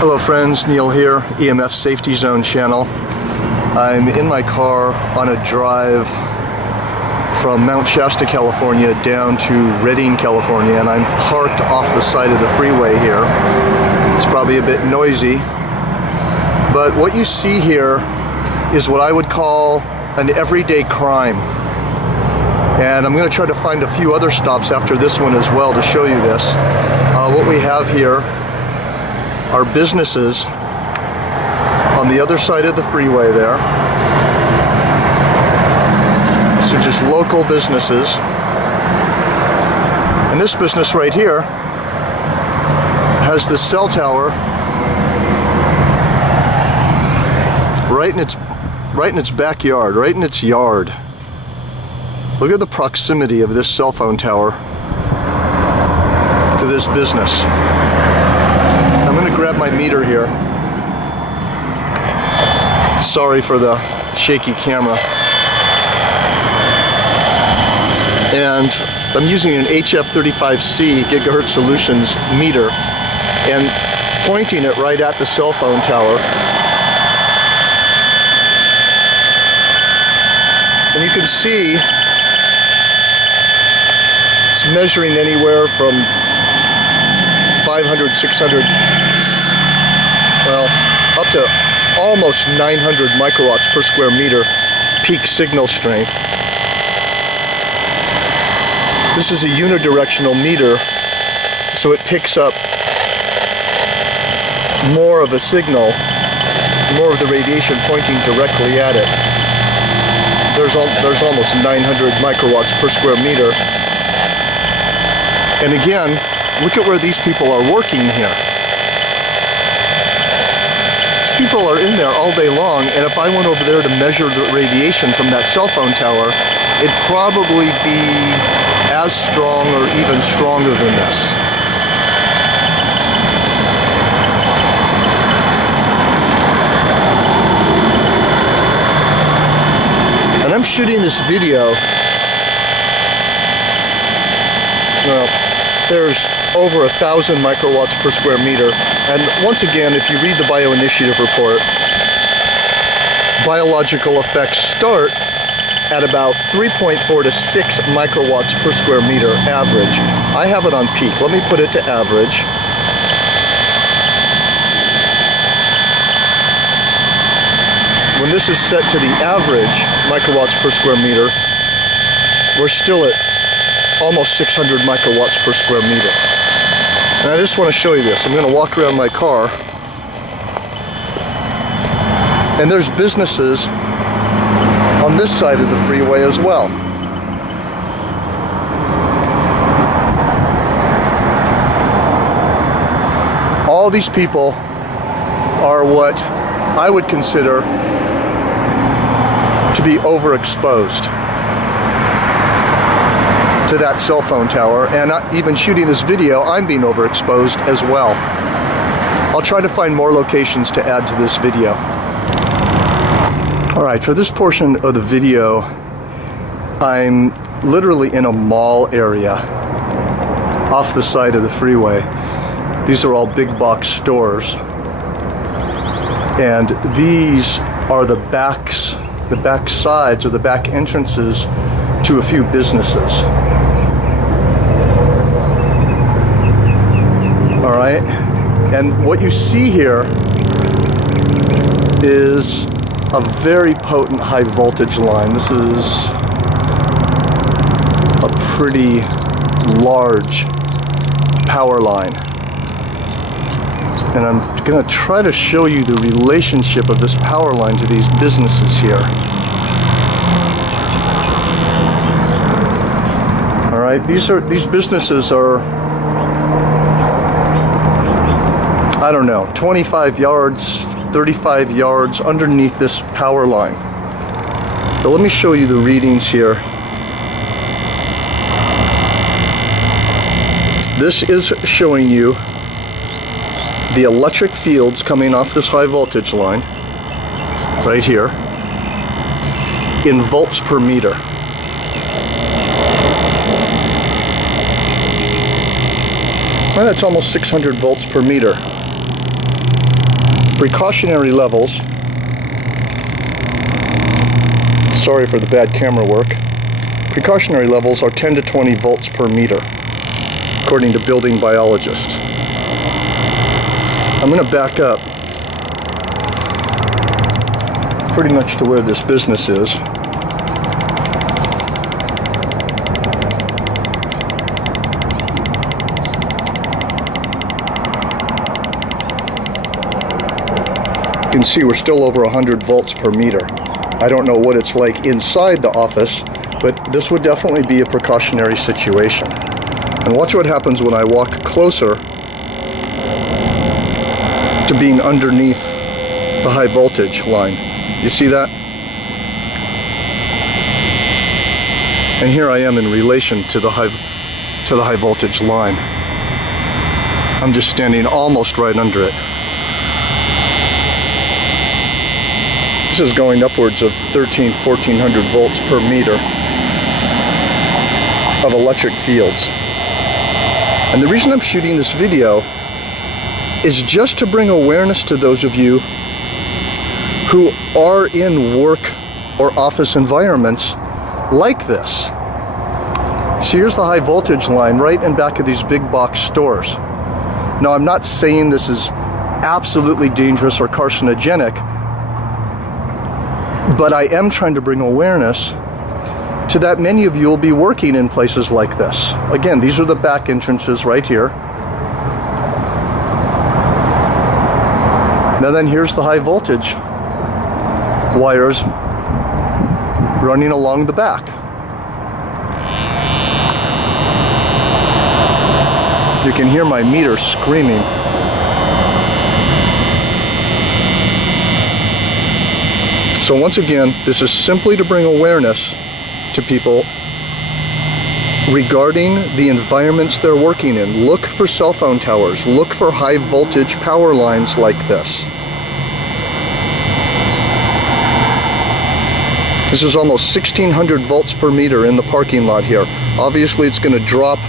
Hello friends, Neil here, EMF Safety Zone channel. I'm in my car on a drive from Mount Shasta, California down to Redding, California, and I'm parked off the side of the freeway here. It's probably a bit noisy, but what you see here is what I would call an everyday crime. And I'm going to try to find a few other stops after this one as well to show you this. What we have here are businesses on the other side of the freeway there. So just local businesses. And this business right here has the cell tower right in its backyard, right in its yard. Look at the proximity of this cell phone tower to this business. I'm going to grab my meter here. Sorry for the shaky camera. And I'm using an HF35C gigahertz solutions meter and pointing it right at the cell phone tower. And you can see it's measuring anywhere from 500, 600, well, up to almost 900 microwatts per square meter peak signal strength. This is a unidirectional meter, so it picks up more of a signal, more of the radiation pointing directly at it. There's almost 900 microwatts per square meter. And again, look at where these people are working here. These people are in there all day long, and if I went over there to measure the radiation from that cell phone tower, it'd probably be as strong or even stronger than this. And I'm shooting this video, well, there's over 1,000 microwatts per square meter. And once again, if you read the Bioinitiative report, biological effects start at about 3.4 to 6 microwatts per square meter average. I have it on peak. Let me put it to average. When this is set to the average microwatts per square meter, we're still at almost 600 microwatts per square meter. And I just want to show you this. I'm going to walk around my car, and there's businesses on this side of the freeway as well. All these people are what I would consider to be overexposed to that cell phone tower, and not even shooting this video, I'm being overexposed as well. I'll try to find more locations to add to this video. Alright, for this portion of the video, I'm literally in a mall area off the side of the freeway. These are all big box stores, and these are the back sides or the back entrances to a few businesses. All right, and what you see here is a very potent high voltage line. This is a pretty large power line. And I'm going to try to show you the relationship of this power line to these businesses here. All right, these businesses are, I don't know, 25 yards, 35 yards underneath this power line. But let me show you the readings here. This is showing you the electric fields coming off this high voltage line right here in volts per meter. And that's almost 600 volts per meter. Precautionary levels, sorry for the bad camera work, precautionary levels are 10 to 20 volts per meter, according to building biologists. I'm going to back up pretty much to where this business is. You can see we're still over 100 volts per meter. I don't know what it's like inside the office, but this would definitely be a precautionary situation. And watch what happens when I walk closer to being underneath the high voltage line. You see that? And here I am in relation to the high voltage line. I'm just standing almost right under it. This is going upwards of 1400 volts per meter of electric fields. And the reason I'm shooting this video is just to bring awareness to those of you who are in work or office environments like this. So here's the high voltage line right in back of these big box stores. Now, I'm not saying this is absolutely dangerous or carcinogenic, but I am trying to bring awareness to that many of you will be working in places like this. Again, these are the back entrances right here. Now then, here's the high voltage wires running along the back. You can hear my meter screaming. So once again, this is simply to bring awareness to people regarding the environments they're working in. Look for cell phone towers. Look for high voltage power lines like this. This is almost 1600 volts per meter in the parking lot here. Obviously, it's going to drop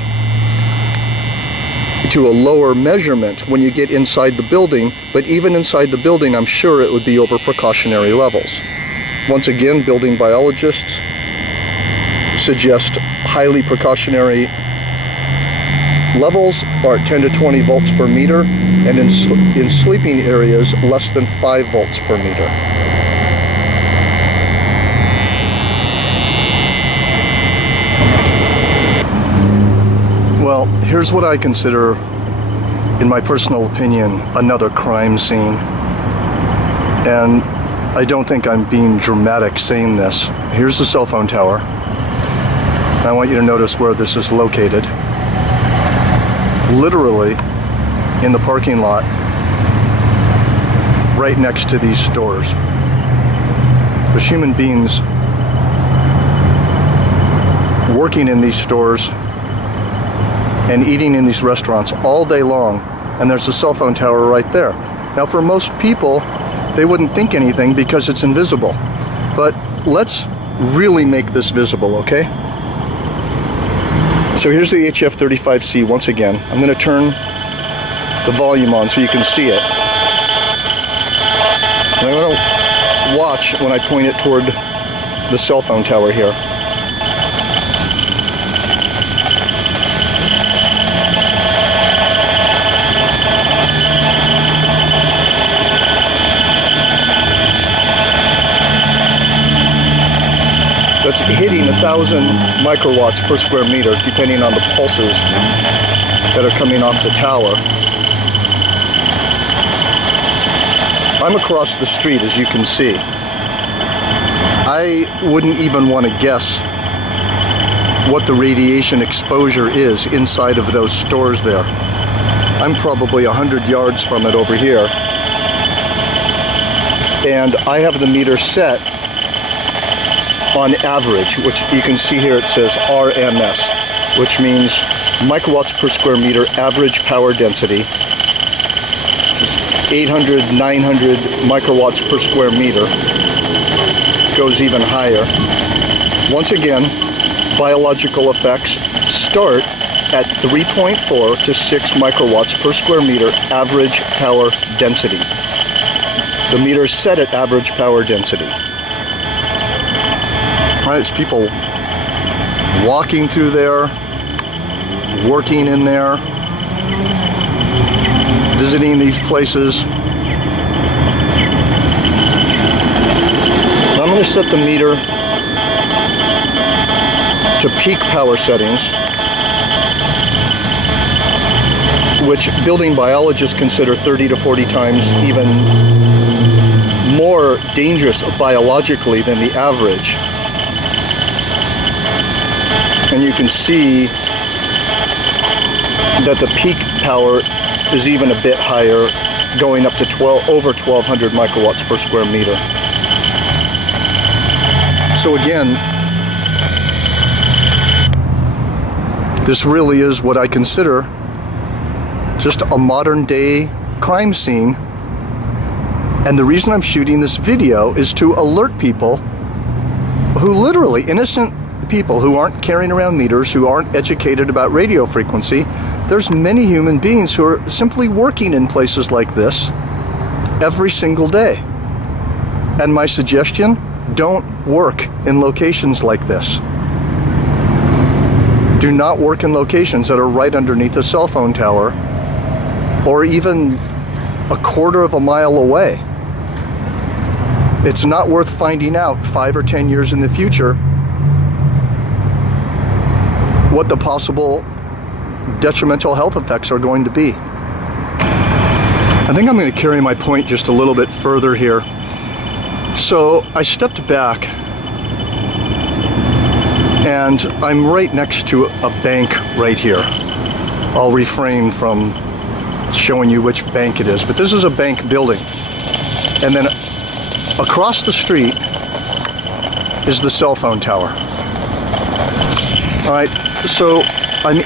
to a lower measurement when you get inside the building, but even inside the building, I'm sure it would be over precautionary levels. Once again, building biologists suggest highly precautionary levels are 10 to 20 volts per meter, and in sleeping areas, less than 5 volts per meter. Well, here's what I consider, in my personal opinion, another crime scene. And I don't think I'm being dramatic saying this. Here's the cell phone tower. And I want you to notice where this is located. Literally in the parking lot, right next to these stores. There's human beings working in these stores and eating in these restaurants all day long, and there's a cell phone tower right there. Now, for most people, they wouldn't think anything because it's invisible. But let's really make this visible, okay? So here's the HF35C once again. I'm going to turn the volume on so you can see it. And I'm going to watch when I point it toward the cell phone tower here. That's hitting 1,000 microwatts per square meter, depending on the pulses that are coming off the tower. I'm across the street, as you can see. I wouldn't even want to guess what the radiation exposure is inside of those stores there. I'm probably 100 yards from it over here. And I have the meter set on average, which you can see here it says RMS, which means microwatts per square meter average power density. This is 800, 900 microwatts per square meter. Goes even higher. Once again, biological effects start at 3.4 to 6 microwatts per square meter average power density. The meter is set at average power density. All right, there's people walking through there, working in there, visiting these places. I'm going to set the meter to peak power settings, which building biologists consider 30 to 40 times even more dangerous biologically than the average. And you can see that the peak power is even a bit higher, going up to over 1200 microwatts per square meter. So again, this really is what I consider just a modern day crime scene. And the reason I'm shooting this video is to alert people who literally, innocent people who aren't carrying around meters, who aren't educated about radio frequency. There's many human beings who are simply working in places like this every single day. And my suggestion, don't work in locations like this. Do not work in locations that are right underneath a cell phone tower or even a quarter of a mile away. It's not worth finding out 5 or 10 years in the future what the possible detrimental health effects are going to be. I think I'm going to carry my point just a little bit further here. So I stepped back and I'm right next to a bank right here. I'll refrain from showing you which bank it is, but this is a bank building. And then across the street is the cell phone tower. All right, so I'm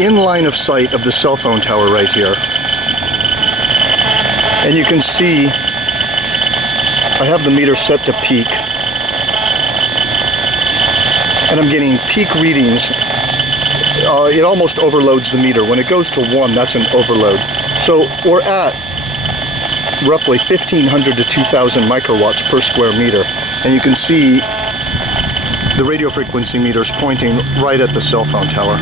in line of sight of the cell phone tower right here. And you can see I have the meter set to peak. And I'm getting peak readings. It almost overloads the meter. When it goes to 1, that's an overload. So we're at roughly 1,500 to 2,000 microwatts per square meter. And you can see the radio frequency meter is pointing right at the cell phone tower.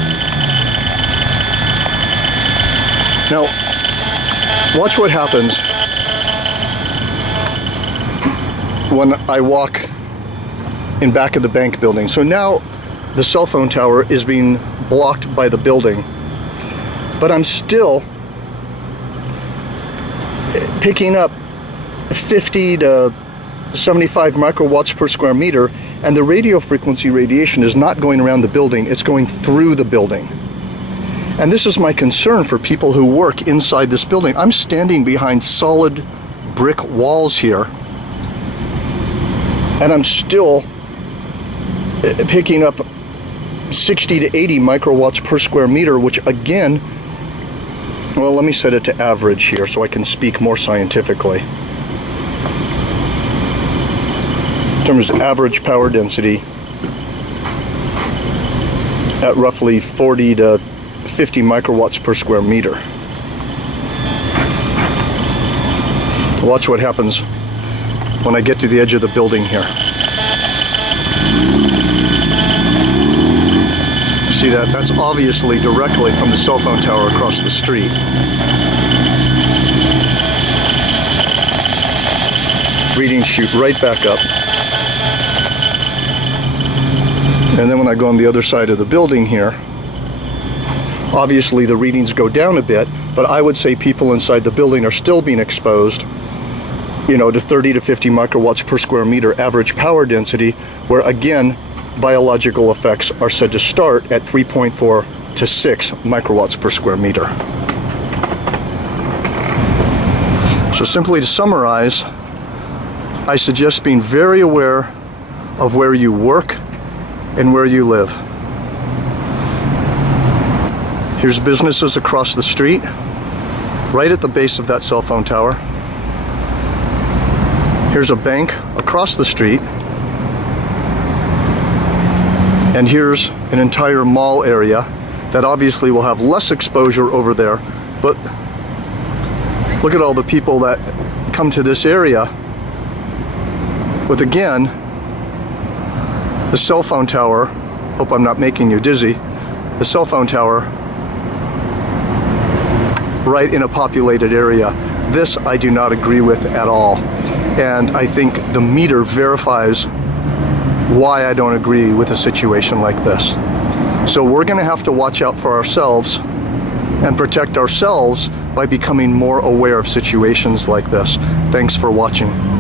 Now, watch what happens when I walk in back of the bank building. So now the cell phone tower is being blocked by the building, but I'm still picking up 50 to 75 microwatts per square meter, and the radio frequency radiation is not going around the building, it's going through the building. And this is my concern for people who work inside this building. I'm standing behind solid brick walls here, and I'm still picking up 60 to 80 microwatts per square meter, which again, well, let me set it to average here so I can speak more scientifically. In terms of average power density, at roughly 40 to 50 microwatts per square meter. Watch what happens when I get to the edge of the building here. See that? That's obviously directly from the cell phone tower across the street. Readings shoot right back up. And then when I go on the other side of the building here, obviously the readings go down a bit, but I would say people inside the building are still being exposed, you know, to 30 to 50 microwatts per square meter average power density, where again, biological effects are said to start at 3.4 to 6 microwatts per square meter. So simply to summarize, I suggest being very aware of where you work and where you live. Here's businesses across the street, right at the base of that cell phone tower. Here's a bank across the street. And here's an entire mall area that obviously will have less exposure over there. But look at all the people that come to this area with, again, the cell phone tower. Hope I'm not making you dizzy. The cell phone tower right in a populated area. This I do not agree with at all. And I think the meter verifies why I don't agree with a situation like this. So we're going to have to watch out for ourselves and protect ourselves by becoming more aware of situations like this. Thanks for watching.